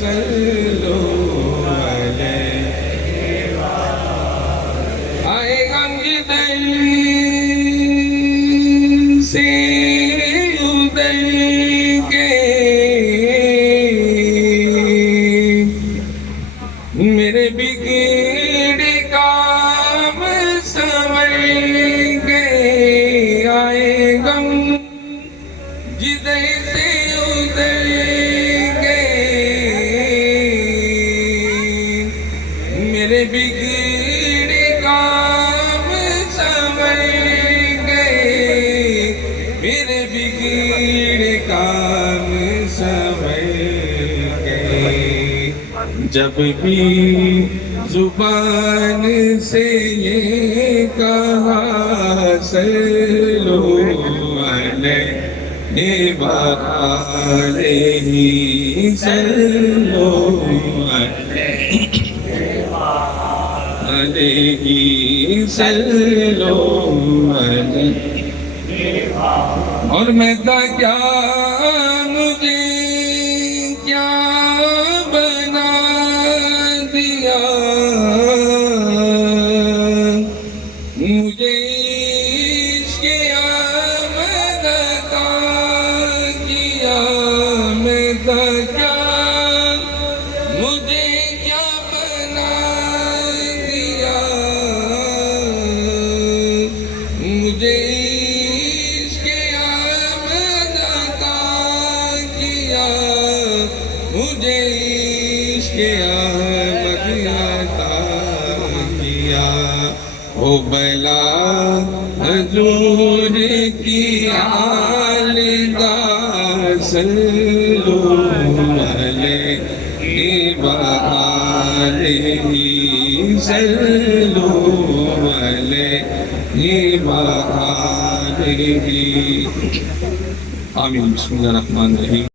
صلو علیہ آئے گا جدھر سے ادھر کے میرے بگڑے کام سنور کے آئے غم جدھر سے ادھر کے میرے بگڑے کام سنور گئے میرے بگڑے کام سنور گئے جب بھی زبان سے یہ کہا صلو علیہ وآلہ صلو علیہ صلو علیہ اور میں تھا کیا مجھے کیا بنا دیا مجھے عشق آمد عطا کیا میں تھا کیا مجھے کیا بنا دیا مجھے عشق آمد عطا کیا مجھے عشق آمد عطا کیا او بلا حضور کی آلدہ صلو علیہ وآلہ صلو علیہ وآلہ آمین بسم اللہ الرحمن الرحیم